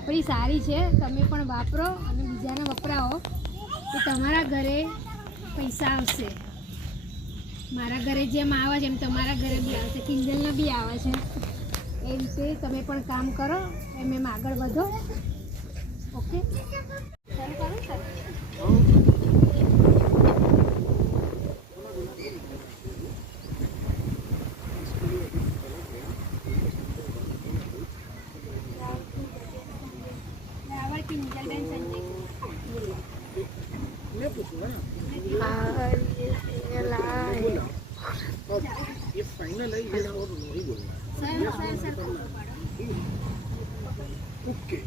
વાપરી સારી છે, તમે પણ વાપરો અને બીજાને વપરાવો તો તમારા ઘરે પૈસા આવશે. મારા ઘરે જેમ આવે છે એમ તમારા ઘરે બી આવશે, કિંજલને બી આવે છે. એ રીતે તમે પણ કામ કરો, એમ આગળ વધો. ઓકે, કિંજલબેન સંજય ये फाइनल है, ये और नहीं बोलना ओके।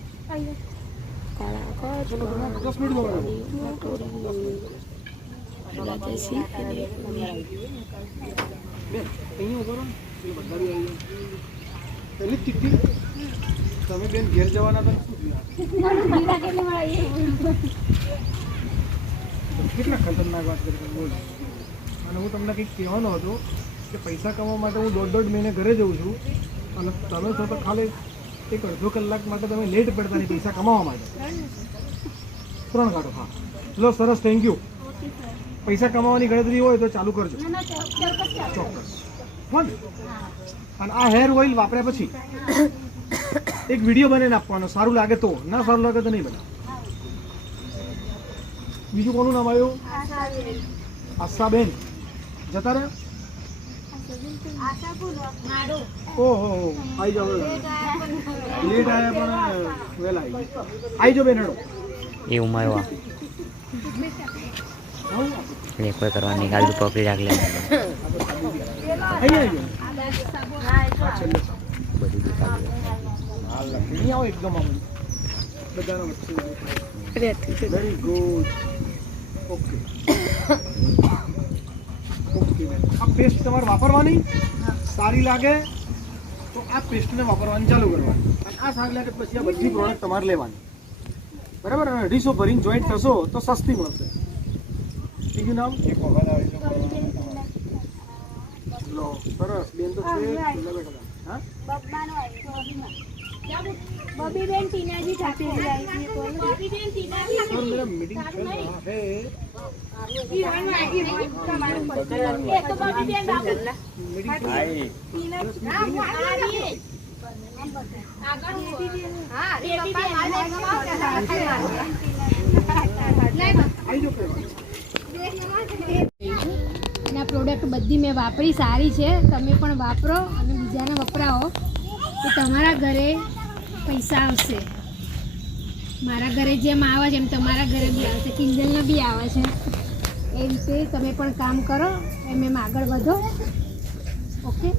10 मिनट दो पहले तिथि તમે બેન ઘેર જવાના હતા કેટલા ખતરનાક વાત કરી બોલ. અને હું તમને કંઈક કહેવાનો હતો કે પૈસા કમાવા માટે હું દોઢ મહિને ઘરે જઉં છું અને તમે છો તો ખાલી એક અડધો કલાક માટે તમે લેટ પડતા નહીં પૈસા કમાવા માટે. 3 કાઢો. હા લો, સરસ, થેન્ક યુ. પૈસા કમાવાની ગણતરી હોય તો ચાલુ કરજો ચોક્કસ. અને આ હેર ઓઇલ વાપર્યા પછી એક વિડીયો બનાવીને આપવાનો, સારું લાગે તો, ના સારું લાગે તો નહીં બનાવો. બીજું કોનું નામ આવ્યું? આશાબેન. જતા રહ્યા? ઓહો, આવી જાઓ. લેટ આવ્યા પણ વહેલા આવી જાઓ બેન. હેડો એ ઉમારવા કોઈ કરવા નિકાલ તો પકડી રાખ લે. બધી દુકાન આવો એકદમ આમ બધાના વચ્ચે. Very good. Okay okay. આ પેસ્ટ તમારે વાપરવાની સારી લાગે તો આ પેસ્ટને વાપરવાની ચાલુ કરવાની. અને આ સારી લાગે પછી આ બધી પ્રોડક્ટ તમારે લેવાની, બરાબર. અને 250 ભરીને જોઈન્ટ થશો તો સસ્તી મળશે. બીજું નામ? લો, સરસ બેન તો છે. હા, बॉबी बेन टीना जी खाती है। बॉबी बेन टीना जी सर मेरा मीटिंग चल रहा है। ये तो बॉबी बेन बाबू मीटिंग आई टीना वो आ रही है। आगर हां ये पापा आई जो पे ના પ્રોડક્ટ બધી મેં વાપરી સારી છે, તમે પણ વાપરો અને બીજાને વપરાવો તો તમારા ઘરે પૈસા આવશે. મારા ઘરે જેમ આવે છે એમ તમારા ઘરે બી આવશે, કિંજલને બી આવે છે. એ રીતે તમે પણ કામ કરો, એમ આગળ વધો. ઓકે.